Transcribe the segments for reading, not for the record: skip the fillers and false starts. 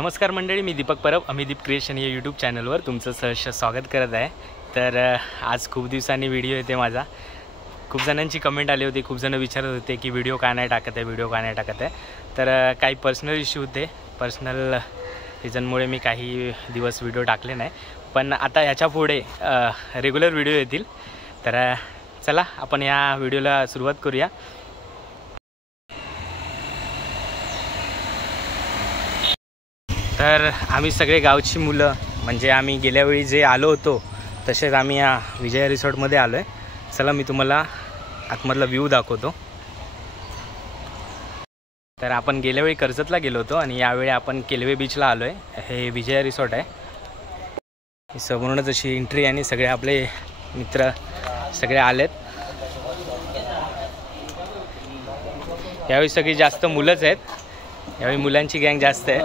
नमस्कार मंडळी, मी दीपक परब अमिदीप क्रिएशन या यूट्यूब चॅनलवर तुमचं सहर्ष स्वागत करत आहे। तर आज खूप दिवसांनी व्हिडिओ येते माझा। खूप जणांची कमेंट आली होती, खूप जण विचारत होते की व्हिडिओ का नाही टाकत आहे। तर काही पर्सनल इश्यू होते, पर्सनल रिझनमुळे मी काही दिवस व्हिडिओ टाकले नाही, पण आता ह्याच्या पुढे रेग्युलर व्हिडिओ येतील। तर चला आपण या व्हिडिओला सुरुवात करूया। तर आम्ही सगळे गावची मुलं, म्हणजे आम्ही गेल्या वेळी जे आलो होतो तसेच आम्ही या विजय रिसॉर्टमध्ये आलो आहे। चला मी तुम्हाला आतमधला व्ह्यू दाखवतो। तर आपण गेल्या वेळी कर्जतला गेलो होतो आणि यावेळी आपण केलवे बीचला आलो आहे। हे विजय रिसॉर्ट आहे। समोरच अशी एंट्री आणि सगळे आपले मित्र सगळे आलेत। यावेळी सगळी जास्त मुलंच आहेत, यावेळी मुलांची गँग जास्त आहे।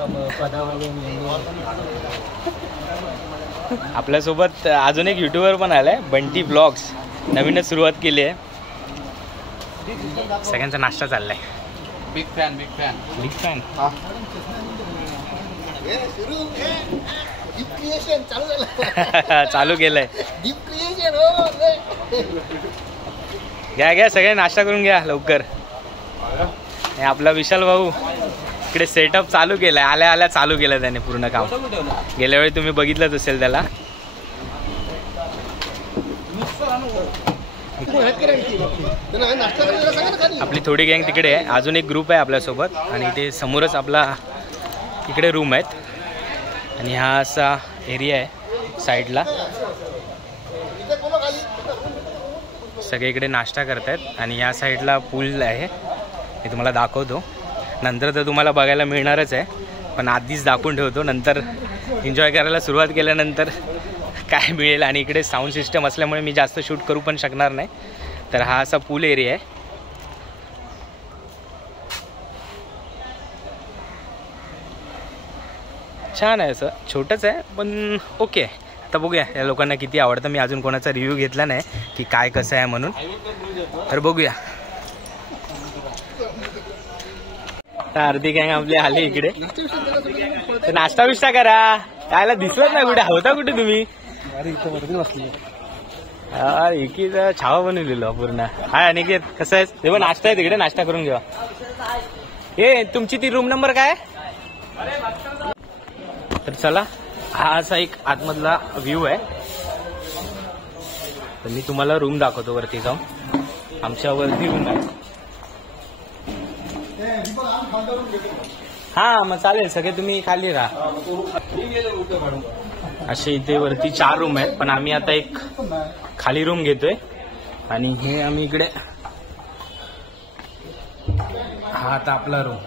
आपल्यासोबत अजून एक यूट्यूबर पण आलाय, बंटी ब्लॉग्स, नवीनच सुरुवात केली आहे। सगळ्यांचा नाश्ता चाललाय। बिग फॅन चालू केलंय। घ्या सगळे नाश्ता करून घ्या लवकर। आपला विशाल भाऊ इकडे सेटअप चालू केलाय, आल्या चालू केलं त्याने पूर्ण काम। गेल्या वेळी तुम्ही बघितलंच असेल त्याला। आपली थोडी गँग तिकडे आहे, अजून एक ग्रुप आहे आपल्यासोबत आणि ते समोरच आपला इकडे रूम आहेत आणि हा असा एरिया आहे साईडला। सगळे इकडे नाश्ता करतायत आणि या साईडला पूल आहे, मी तुम्हाला दाखवतो। नंतर तर तुम्हाला बघायला मिळणारच आहे, पण आधीच दाखवून ठेवतो, नंतर एन्जॉय करायला सुरुवात केल्यानंतर काय मिळेल। आणि इकडे साऊंड सिस्टम असल्यामुळे मी जास्त शूट करू पण शकणार नाही। तर हा असा पूल एरिया आहे। छान आहे, असं छोटंच आहे पण ओके आहे। आता बघूया या लोकांना किती आवडतं। मी अजून कोणाचा रिव्ह्यू घेतला नाही की काय कसं आहे म्हणून, तर बघूया। अर्धी गँग आपली आली इकडे, तर नाश्ता बिष्टा करा। कायला दिसलंच नाही कुठे, होता कुठे तुम्ही? इकडे छावा बनवलेलो पूर्ण। हाय अनिकेत, कसं आहे? तेव्हा नाश्ता आहे तिकडे, नाश्ता करून घ्या। हे तुमची ती रूम नंबर काय? तर चला, हा असा एक आतमधला व्ह्यू आहे। तर मी तुम्हाला रूम दाखवतो वरती जाऊन। आमच्या वरती रूम आहे। हा मग चालेल, सगळे तुम्ही खाली राहा। असे इथे वरती 4 रूम आहेत, पण आम्ही आता एक खाली रूम घेतोय आणि हे आम्ही इकडे, हा आता आपला रूम,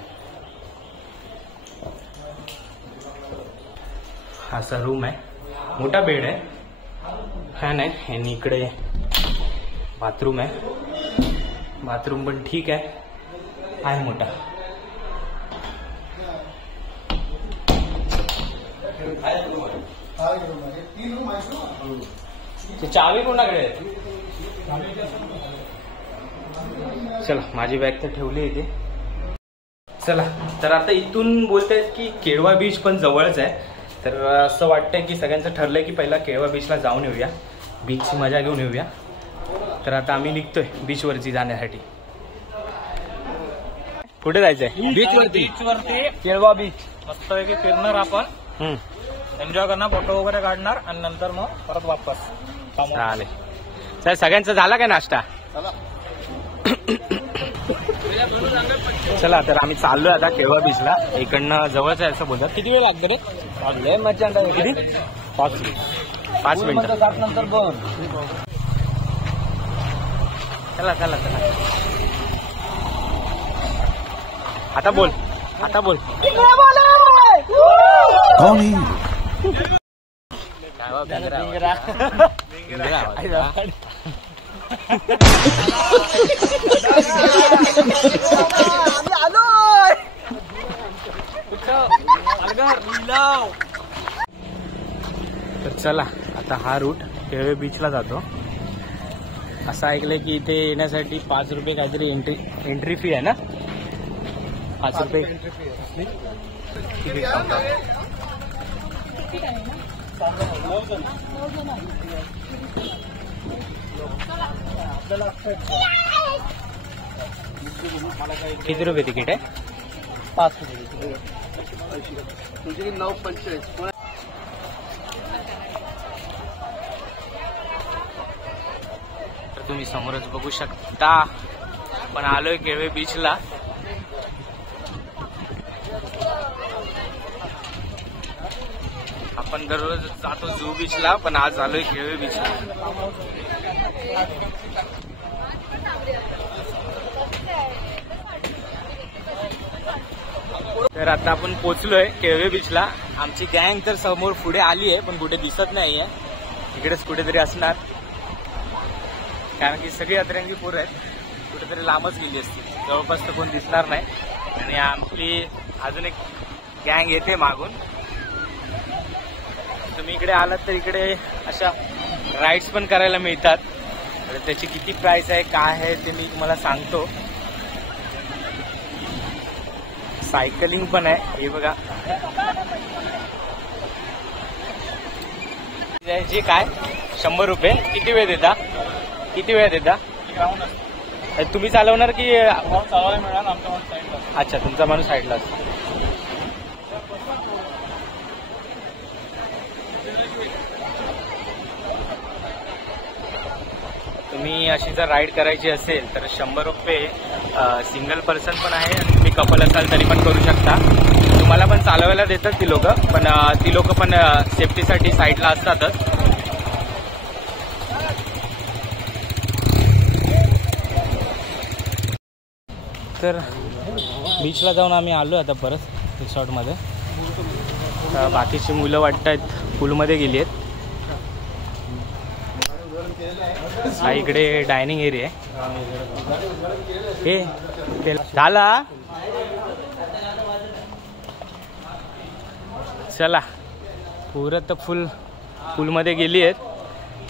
असा रूम आहे। मोठा बेड आहे, फॅन आहे आणि इकडे बाथरूम आहे। बाथरूम पण ठीक आहे मोठा। चावी कोणाकडे आहे? चला, माझी बॅग तर ठेवली इथे। चला, तर आता इथून बोलतायत की केळवा बीच पण जवळच आहे। तर असं वाटतंय की सगळ्यांचं ठरलंय की पहिला केळवा बीचला जाऊन येऊया, बीचची मजा घेऊन येऊया। तर आता आम्ही निघतोय बीचवरती जाण्यासाठी। कुठे जायचंय? बीचवरती केळवा बीच मस्तपैकी फिरणार आपण, एन्जॉय करणार, फोटो वगैरे काढणार आणि नंतर मग परत वापस। चालेल, सर सगळ्यांचा झाला काय नाश्ता? चला, तर आम्ही चाललोय आता केळवा बीचला। इकडनं जवळच आहे असं बोलतात। किती वेळ लागतं रे? मजा किती? 5 मिनिटं नंतर बंद। चला, आता बोल। कौन है? तर चला, आता हा रूट केळवे बीचला जातो। असं ऐकलंय की इथे येण्यासाठी 5 रुपये काहीतरी एंट्री फी आहे ना? 5 रुपये तिकीट काउंटर। किती रुपये तिकीट आहे? 5 रुपये. तुझी 9.45. तर तुम्ही समोरच बघू शकता आपण आलोय केळवे बीचला. आपण दररोज जातो जुहू बीचला, पण आज आलोय केळवे बीचला. तर आता आपण पोहोचलोय केळवे बीचला. आमची गँग तर समोर पुढे आली आहे, पण कुठे दिसत नाहीये. इकडेच कुठेतरी असणार, कारण की सगळी अतरंगी पोरं आहेत. कुठेतरी लांबच गेली असती, जवळपास तर कोण दिसणार नाही. आणि आपली अजून एक गँग येते मागून. तुम्ही इकडे आलात तर इकडे अशा राईड्स पण करायला मिळतात. तर त्याची किती प्राइस आहे काय आहे ते मी तुम्हाला सांगतो. सायकलिंग पण आहे, हे बघा. जे काय 100 रुपये. किती वेळ देता? किती वेळ देता? तुम्ही चालवणार की? चालवायला मिळाल आमचा माणूस साईडला. अच्छा, तुमचा माणूस साईडला असतो. तुम्ही अशी जर राईड करायची असेल तर 100 रुपये. सिंगल पर्सन पण आहे आणि तुम्ही कपल असाल तरी पण करू शकता. तुम्हाला पण चालवायला देतात ती लोक, पण ती लोक पण सेफ्टीसाठी साईडला असतातच. तर बीचला जाऊन आम्ही आलो आता परत रिसॉर्टमध्ये. बाकीची मुलं वाटतात पूलमध्ये गेली आहेत. हा इकडे डायनिंग एरिया आहे. हे झाला. चला, पुरं तर फुल पूलमध्ये गेली आहेत.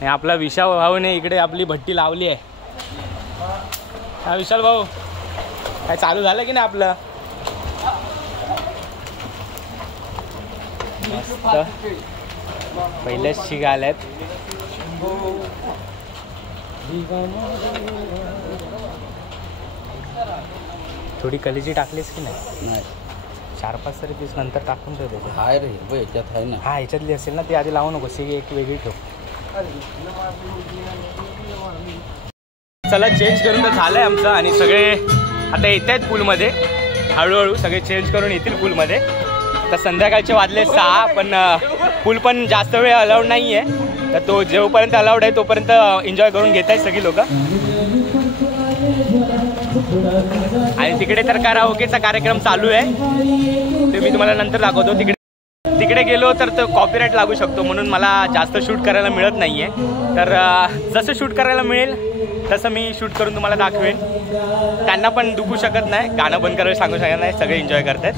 आणि आपला विशाल भाऊने इकडे आपली भट्टी लावली आहे. हा विशाल भाऊ, काय चालू झालं की नाही आपलं? मस्त. पहिल्याच शिगा आल्यात. थोडी कलेजी टाकलीस की नाही? 4-5 तरी पीस नंतर टाकून ठेवते. हाय रे, याच्यात आहे ना. हा, ह्याच्यातली असेल ना ती आधी लावू नको. सी एक वेगळी ठेव. चला, चेंज करून तर झालंय आमचं. आणि सगळे आता येत आहेत पूलमध्ये. हळूहळू सगळे चेंज करून येतील पूलमध्ये. तर संध्याकाळचे वाजले 6, पण पूल पण जास्त वेळ अलाउड नाही आहे. तर तो जेवपर्यंत अलाउड आहे तोपर्यंत एन्जॉय करून घेत आहेत सगळी लोक. आणि तिकडे तर कराओकेचा कार्यक्रम चालू आहे, ते मी तुम्हाला नंतर दाखवतो. तिकडे गेलो तर तो कॉपीराईट लागू शकतो, म्हणून मला जास्त शूट करायला मिळत नाहीये. तर जसं शूट करायला मिळेल तसं मी शूट करून तुम्हाला दाखवेन. त्यांना पण दुखू शकत नाही, गाणं बंद करायला सांगू शकत नाही. सगळे एन्जॉय करतात.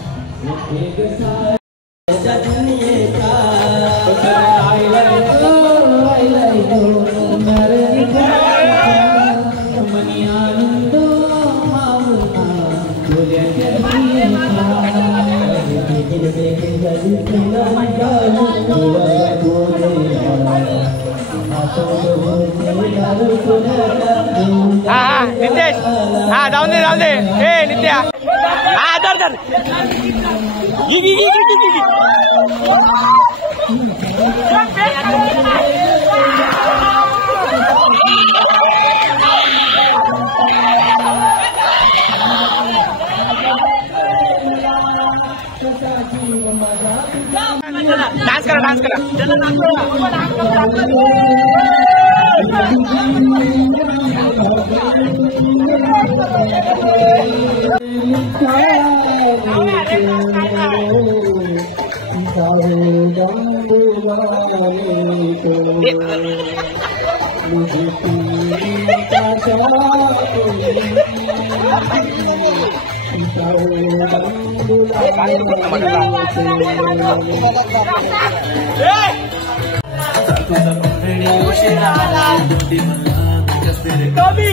हा नितेश, हा जाऊन दे. हे नित्या, हा धर. डान्स करा. कभी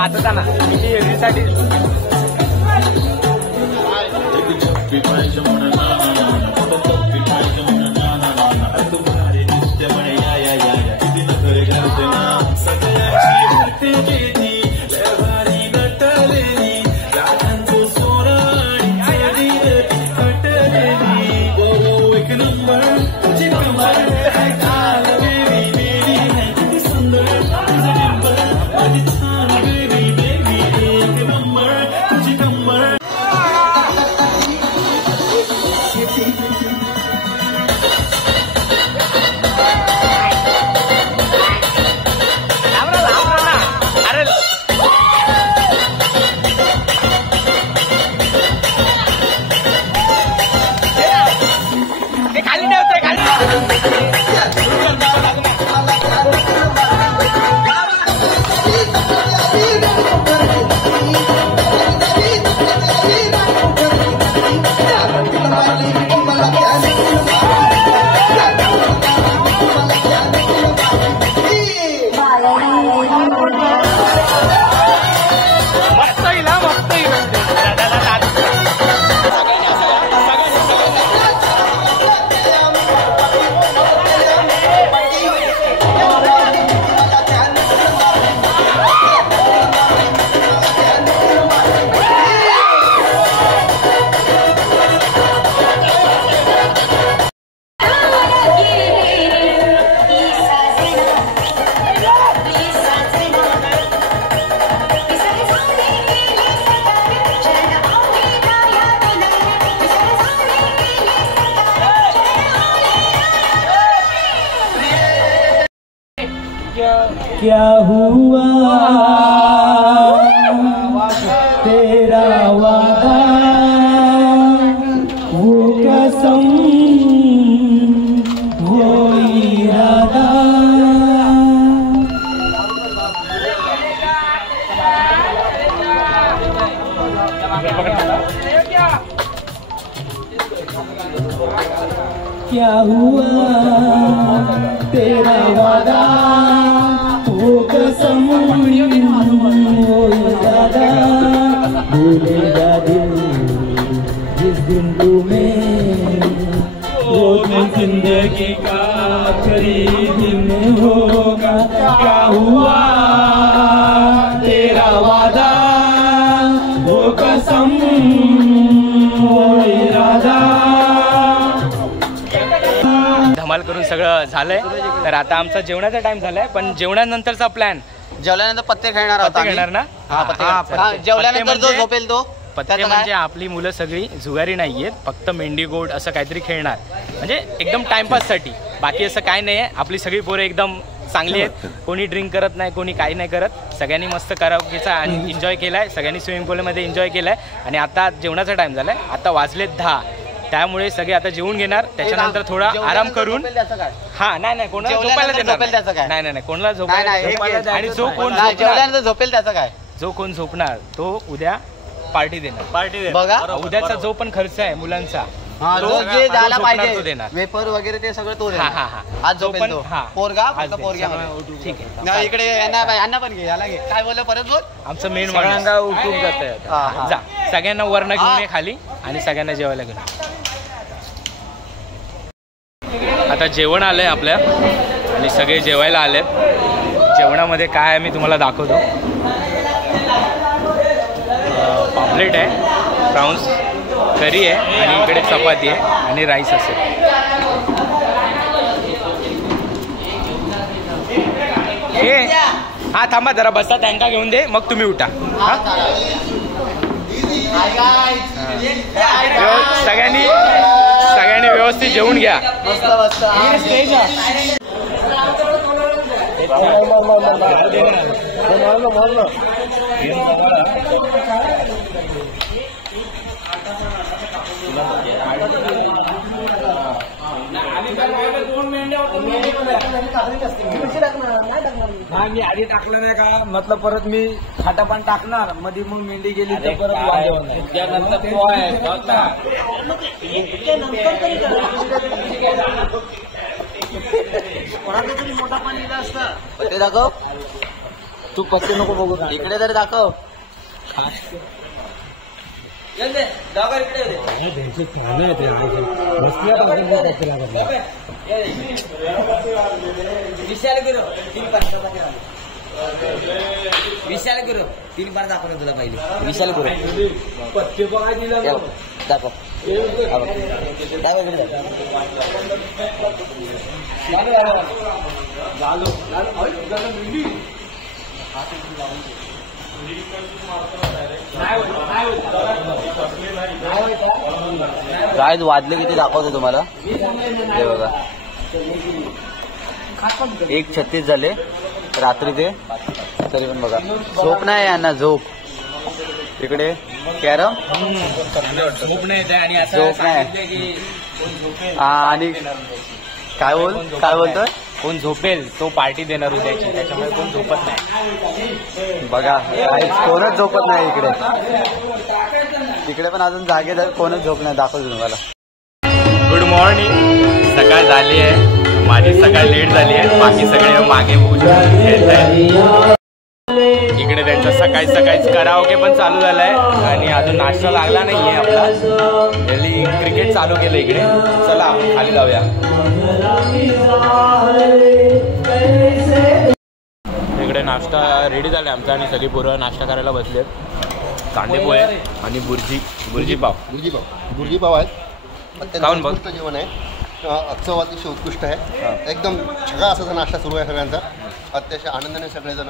आता ना साठी क्या हुआ तेरा वादा वो कसम वो इरादा क्या हुआ तेरा वादा वो कसम वो इरादा भूलेगा दिल जिस दिन तुम्हें वो दिन जिंदगी का आखिरी दिन होगा। क्या हुआ तेरा वादा वो कसम वो इरादा। धमाल करून सगळं झालंय तर आता आमचा जेवणाचा टाइम झालाय पण जेवणानंतरचा प्लॅन जेवल्यानंतर पत्ते खेळणार आहोत आम्ही. घेणार ना हा, पत्ते. जेवल्यानंतर जो झोपेल तो पत्ते म्हणजे आपली मुलं सगळी जुगारी नाहीयेत फक्त मेंढी गोड असं काहीतरी खेळणार म्हणजे एकदम टाइमपास साठी बाकी असं काय नाही आहे। आपली सगळी पोरं एकदम चांगली आहेत कोणी ड्रिंक करत नाही कोणी काही नाही करत सगळ्यांनी मस्त कराओकेचा आणि एन्जॉय केलाय सगळ्यांनी स्विमिंग पूलमध्ये एन्जॉय केलाय आणि आता जेवणाचा टाइम झालाय आता वाजलेत 10 त्यामुळे सगळे आता जेवून घेणार त्याच्यानंतर थोडा आराम करून हा नाही कोणाला झोपायला देणार नाही कोणाला झोपायला आणि जो कोण जेवल्यानंतर झोपेल त्याचं काय जो कोण झोपणार तो उद्या पार्टी देणार बघा उद्याचा जो पण खर्च आहे मुलांचा जे झाला पाहिजे वेपर वगैरे ते सगळं तो आज जो पण पोरगा ठीक आहे इकडे यांना पण घे याला घे काय बोललं परत बोल आमचं मेन सगळ्यांना उठून जात जा सगळ्यांना वर्ण घेऊन ये खाली आणि सगळ्यांना जेवायला घेऊन आता जेवण आलंय आपल्या आणि सगळे जेवायला आलेत जेवणामध्ये काय आहे मी तुम्हाला दाखवतो पापलेट आहे प्रॉन्स करी आहे आणि इकडे चपाती आहे आणि राईस असेल हा थांबा जरा बसा टँका घेऊन दे मग तुम्ही उठा सगळ्यांनी व्यवस्थित जेवून घ्या मी आधी टाकलं नाही का, मतलब परत मी खाटापान टाकणार मध्ये, मग मेंढी गेली तर परत मोठा पाणी असतं ते दाखव. तू पत्ते नको बघू, इकडे तर दाखव. विशाल गुरु 3 बार दाखवलं तुला पहिले. विशाल गुरु पत्ते बघा दिला दाखव. काय वाजले किती दाखवतो तुम्हाला. हे बघा 1:36 झाले रात्री ते, तरी पण बघा झोप नाही यांना, झोप. इकडे कॅरम झोप नाही. आणि काय बोलतोय, कोण झोपेल तो पार्टी देणार उद्याची, त्याच्यामुळे कोण झोपत नाही. बघा कोणच झोपत नाही इकडे. तिकडे पण अजून जागे कोणच झोप नाही. दाखवतो तुम्हाला. Good morning. सकाळ झाली आहे, माझी सकाळ लेट झाली आहे. बाकी सगळे मागे खेळत आहेत. इकडे त्यांचा सकाळीच कराओके पण चालू झालाय आणि अजून नाश्ता लागला नाहीये आपला. त्यांनी क्रिकेट चालू केलं इकडे. चला आपण खाली जाऊया. इकडे नाश्ता रेडी झालाय आमचा आणि सगळी पोरं नाश्ता करायला बसलेत. कांदे पोहे आणि बुर्जी पाव आहेत. खाऊन बघ. जेवण आहे, अक्षव अतिशय उत्कृष्ट आहे. एकदम छगा असा नाश्ता सुरू आहे सगळ्यांचा. अतिशय आनंदाने सगळेजण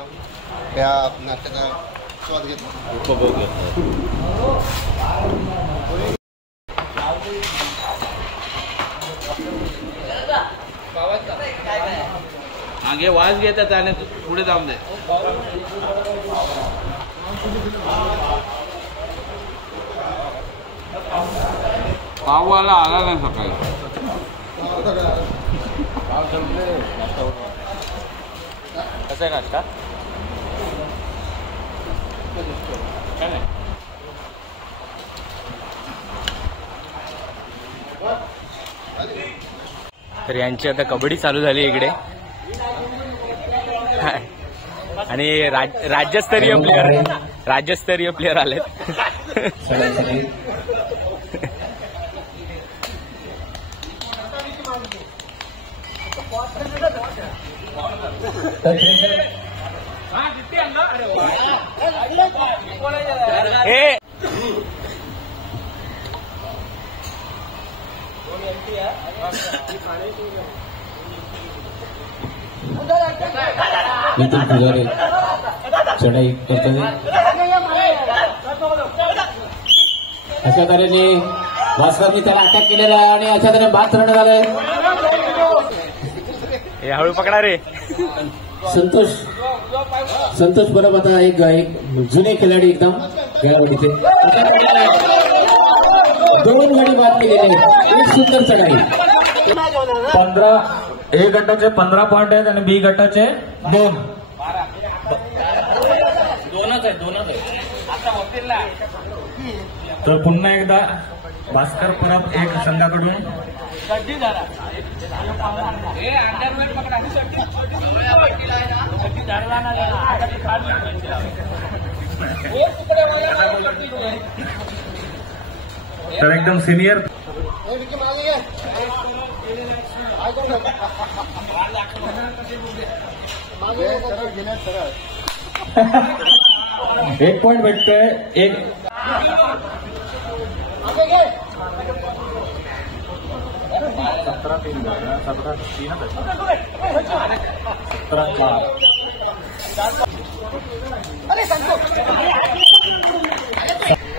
या नाश्त्याचा स्वाद घेतात, उपभोग घेतात. मागे वाज घेतात आणि पुढे जाऊन दे. पाववाला आला नाही सकाळी. कसं आहे नाश्ता? काय नाही. तर यांची आता कबड्डी चालू झाली इकडे आणि राज्यस्तरीय प्लेयर आलेत. नितीन पुजारी चढाई करतात. अशा तऱ्हेने भास्करनी त्याला अटॅक केलेला आहे आणि अशा तऱ्हेने बाद करणं झालंय. हळू पकडा रे. संतोष परब आता एक जुने खिलाडी एकदम खेळाडूचे 2 गडी बाद केलेले आहेत. एक सुंदर चढाई. 15 A गटाचे 15 पॉइंट आहेत आणि B गटाचे 2. तर पुन्हा एकदा भास्कर परब एक संघाकडून तर एकदम सिनियर एक पॉइंट भेटतोय. एक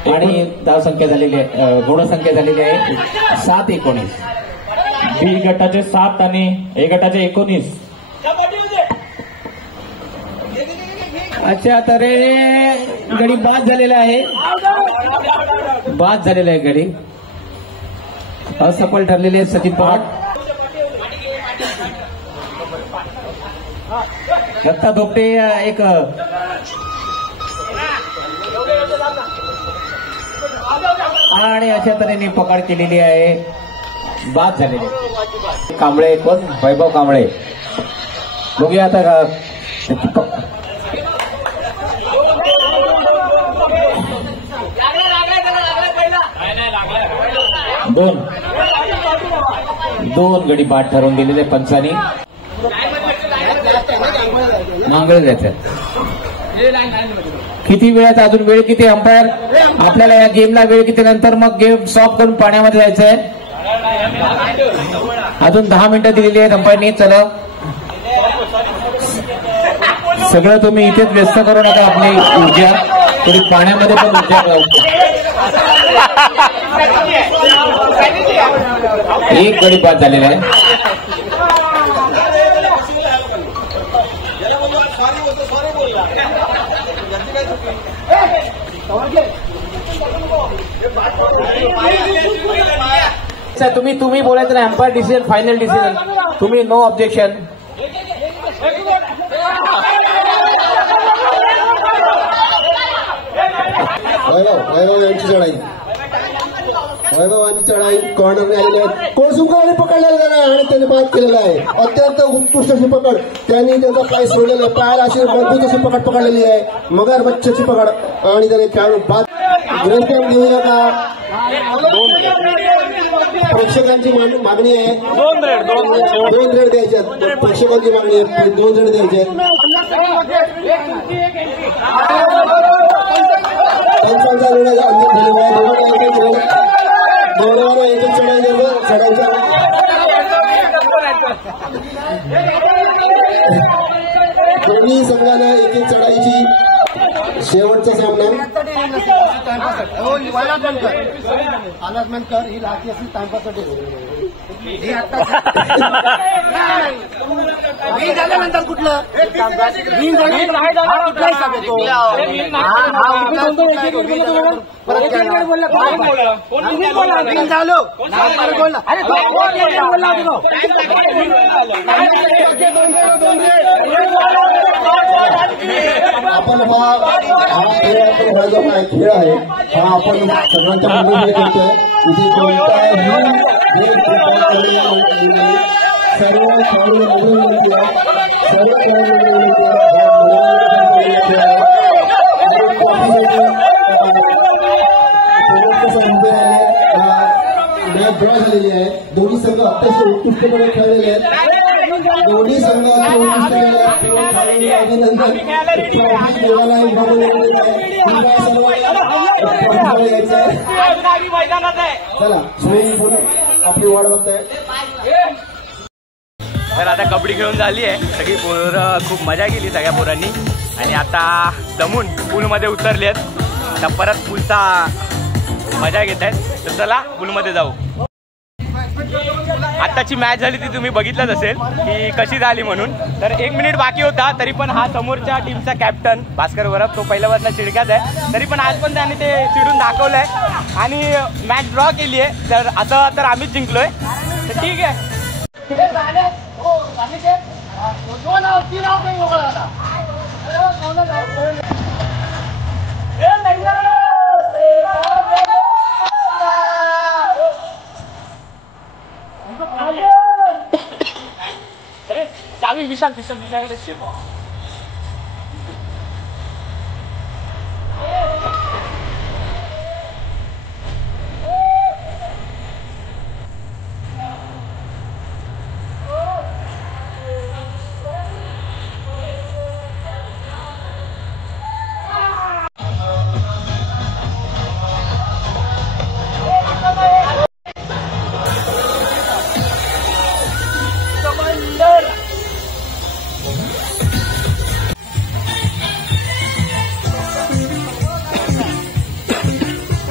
आणि धावसंख्या झालेली आहे, गुणसंख्या झालेली आहे 7-19. B गटाचे 7 आणि A गटाचे 19. अशा तऱ्हेने गडी बाद झालेला आहे. बाद झालेला आहे गडी. असफल ठरलेले आहे सचिन पवार. दत्ता धोपटे एक आणि अशा तऱ्हेने पकड केलेली आहे. बाद झालेले कांबळे. कोण? वैभव कांबळे. बघूया आता. दोन गडी बाद ठरवून दिलेले पंचांनी. नांगळे जातात. किती वेळात अजून वेळ किती अंपायर? आपल्याला या गेमला वेळ किती नंतर मग गेम स्टॉप करून पाण्यामध्ये जायचंय. अजून 10 मिनिटं दिलेली आहेत अंपायरनी. चला सगळं तुम्ही इथेच व्यस्त करू नका आपली ऊर्जा. तरी पाण्यामध्ये पण ऊर्जा लावू. एक गडी बाद झालेला आहे. तुम्ही बोलायचं नाही. Umpire decision, final decision. तुम्ही नो ऑब्जेक्शन. वैभवांची चढाई. वैभवांची चढाई कॉर्नरने आलेली आहे. कोळसुंकरने पकडलेला आहे आणि त्याने बाद केलेला आहे. अत्यंत उत्कृष्ट अशी पकड. त्यांनी त्यांचा पाय सोडलेला आहे. पायाला अशी मजबूत अशी पकड पकडलेली आहे. मगर बच्चाची पकड आणि त्याने खेळाडू बाद. ग्रेफेम देऊ नका. प्रेक्षकांची मागणी आहे 2 रेड द्यायचे. प्रेक्षकांची मागणी आहे 2 रेड द्यायचे. दोन्ही संघाला एक एक चढाईची. शेवटचा सामना. अनाउन्समेंट कर. ही लाठी असली टाइमपाससाठी झाल्यानंतर कुठलं आपण हा खेळ आहे. हा आपण सगळ्यांच्या मुंबईमध्ये करतोय. इथे कोणताही सर्व ड्रॉ झालेली आहे. दोन्ही संघ अत्यंत उत्कृष्टपणे खेळलेले आहेत. दोन्ही संघ अभिनंदन. चला स्विमिंग पूल आपली वाट बघताय. तर आता कबड्डी खेळून झाली आहे. सगळी पोरं खूप मजा केली सगळ्या पोरांनी. आणि आता दमून पूलमध्ये उतरले आहेत. आता परत पूलचा मजा घेत आहेत. तर चला पूलमध्ये जाऊ. आत्ताची मॅच झाली ती तुम्ही बघितलंच असेल की कशी झाली म्हणून. तर 1 मिनिट बाकी होता तरी पण हा समोरच्या टीमचा कॅप्टन भास्कर वरब तो पहिल्यापासून चिडक्यात आहे. तरी पण आज पण त्याने ते चिडून दाखवलं आहे आणि मॅच ड्रॉ केली आहे. तर असं तर आम्हीच जिंकलोय. तर ठीक आहे. चावी विशाल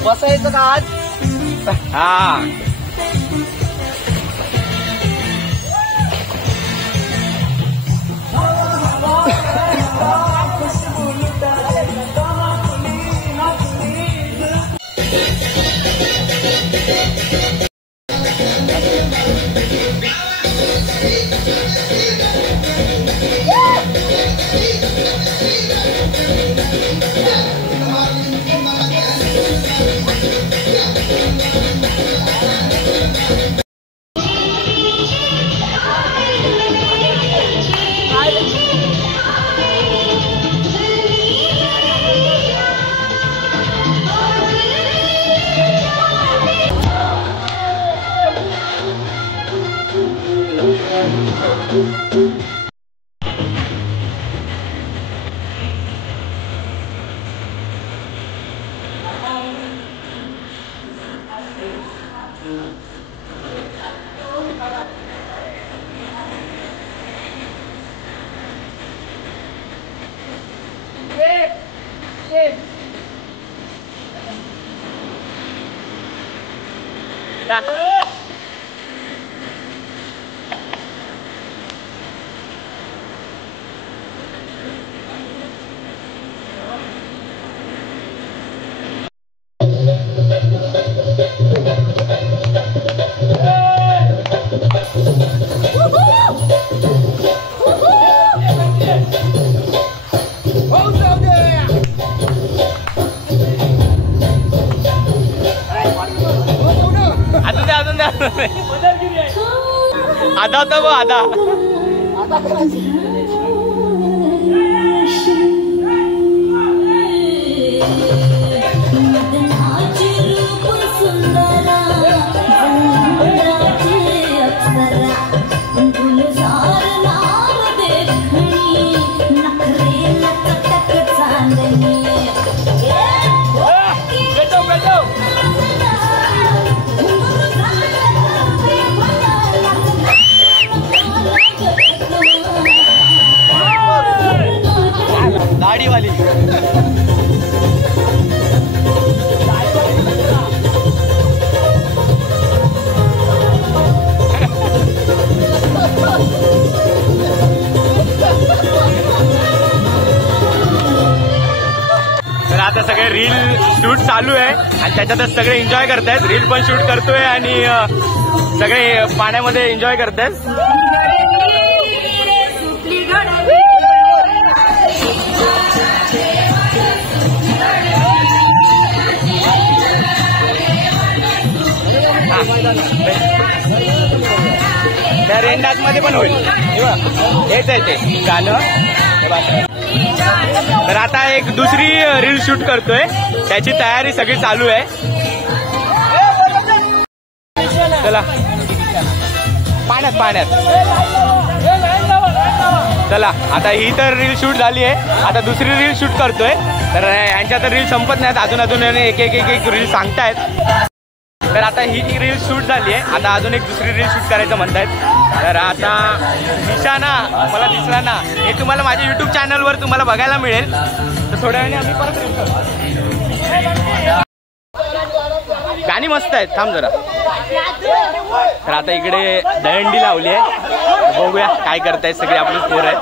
बसायचं का आज? हा आधा होता वो आधा दाढीवाली तर आता सगळे रील शूट चालू आहे आणि त्याच्यातच सगळे एन्जॉय करतायत. रील पण शूट करतोय आणि सगळे पाण्यामध्ये एन्जॉय करतायत. त्या रेंडाज मध्ये पण होईल. हेच आहे ते गाणं. तर आता एक दुसरी रील शूट करतोय, त्याची तयारी सगळी चालू आहे. चला पाण्यात पाण्यात चला. आता ही तर रील शूट झाली आहे, आता दुसरी रील शूट करतोय. तर यांच्या तर रील संपत नाहीत, अजून अजून एक एक एक एक रील सांगतायत. तर आता ही रील शूट झाली आहे, आता अजून एक दुसरी रील शूट करायचं म्हणतायत. तर आता निशाणा मला दिसला ना, हे तुम्हाला माझ्या यूट्यूब चॅनलवर तुम्हाला बघायला मिळेल. तर थोड्या वेळाने आम्ही परत रील करू. गाणी मस्त आहेत, थांब जरा. तर आता इकडे दहंडी लावली आहे, बघूया काय करतायत सगळे आपले पोर आहेत.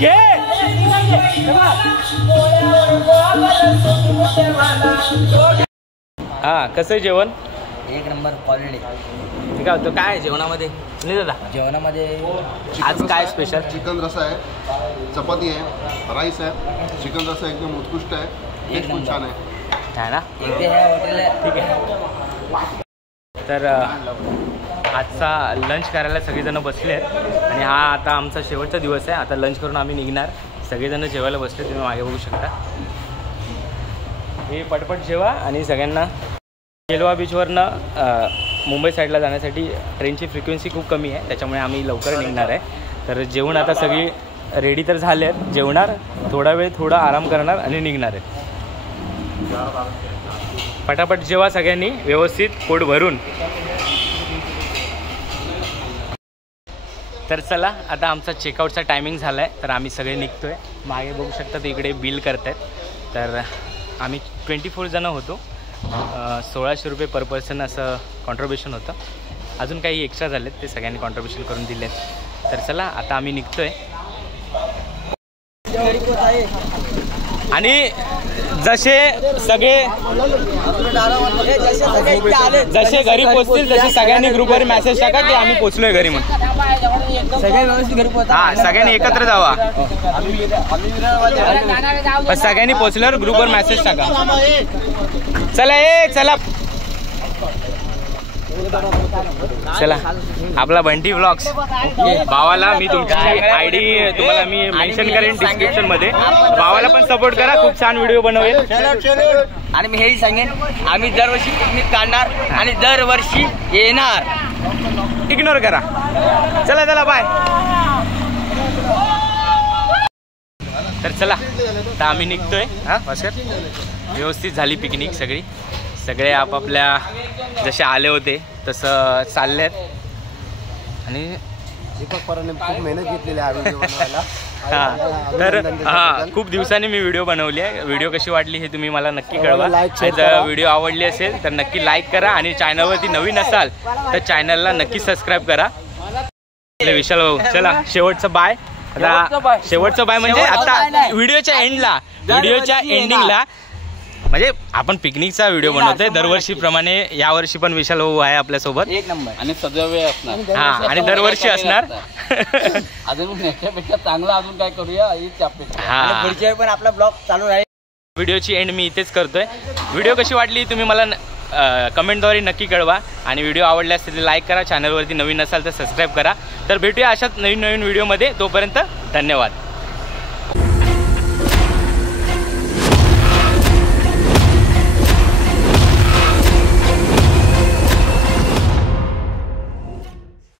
घे हा कसं आहे जेवण? एक नंबर क्वालिटी. ठीक आहे. तो काय आहे जेवणामध्ये? नाही दादा, जेवणामध्ये आज काय स्पेशल? चिकन रस्सा आहे, चपाती आहे, राईस आहे. चिकन रस्सा एकदम उत्कृष्ट आहे, टेस्ट पण छान आहे. आहे ना? ठीक आहे. तर आजचा लंच करायला सगळेजण बसले आहेत आणि हा आता आमचा शेवटचा दिवस आहे. आता लंच करून आम्ही निघणार. सगळेजण जेवायला बसले, तुम्ही मागे बघू शकता. हे पटपट जेवा आणि सगळ्यांना केलवा बीचवरनं मुंबई साईडला जाण्यासाठी ट्रेनची फ्रिक्वेन्सी खूप कमी आहे, त्याच्यामुळे आम्ही लवकर निघणार आहे. तर जेवण आता सगळी रेडी तर झाले आहेत, जेवणार, थोडा वेळ थोडा आराम करणार आणि निघणार आहे. पटापट जेवा सगळ्यांनी व्यवस्थित पोट भरून. तर चला आता आमचा चेकआउटचा टायमिंग झाला आहे, तर आम्ही सगळे निघतो आहे. मागे बघू शकता ते इकडे बिल करत आहेत. तर आम्ही 24 जणं होतो. 1600 रुपये पर पर्सन असं कॉन्ट्रीब्युशन होतं. अजून काही एक्स्ट्रा झालेत ते सगळ्यांनी कॉन्ट्रीब्युशन करून दिलेत. तर चला आता आम्ही निघतो आहे. आणि जसे सगळे जसे घरी पोचतील तसे सगळ्यांनी ग्रुपवर मेसेज टाका की आम्ही पोचलोय घरी म्हणून. हा, सगळ्यांनी एकत्र जावा. सगळ्यांनी पोचल्यावर ग्रुपवर मेसेज टाका. चला चला चला. आपला बंटी व्लॉग्स भावाला मी तुमची आयडी तुम्हाला मी मेन्शन करेन डिस्क्रिप्शन मध्ये. भावाला पण सपोर्ट करा, खूप छान व्हिडिओ बनवेल. आणि मी हेही सांगेन, आम्ही दरवर्षी पिकनिक काढणार आणि दरवर्षी येणार. इग्नोर करा. चला चला बाय. तर चला आता आम्ही निघतोय. हा भास्कर, व्यवस्थित झाली पिकनिक सगळी. सगळे आपापल्या जसे आले होते तसं चाललेत. आणि दीपक पराने खूप मेहनत घेतलेली आहे व्हिडिओ बनवायला. तर खूप दिवसांनी मी व्हिडिओ बनवली आहे. व्हिडिओ कशी वाटली हे तुम्ही मला नक्की कळवा. जर व्हिडिओ आवडली असेल तर नक्की लाईक करा आणि चॅनलवरती नवीन असाल तर चॅनलला नक्की सबस्क्राईब करा. विशाल भाऊ, चला शेवटचं बाय. आता शेवटचं बाय म्हणजे आता व्हिडिओच्या एंडिंगला म्हणजे आपण पिकनिकचा व्हिडिओ बनवतोय दरवर्षीप्रमाणे. यावर्षी पण विशाल भाऊ आहे आपल्यासोबत. एक नंबर आणि सदैव असणार. हा, आणि दरवर्षी असणार. अजून याच्यापेक्षा चांगला अजून काय करूया हीच अपेक्षा. हा, पुढच्या पण आपला ब्लॉग चालू राहील. व्हिडिओची एंड मी इथेच करतोय. व्हिडिओ कशी वाटली तुम्ही मला कमेंटद्वारे नक्की कळवा. आणि व्हिडिओ आवडले असतील तर लाईक करा. चॅनलवरती नवीन असाल तर सबस्क्राईब करा. तर भेटूया अशाच नवीन व्हिडिओमध्ये. तोपर्यंत धन्यवाद.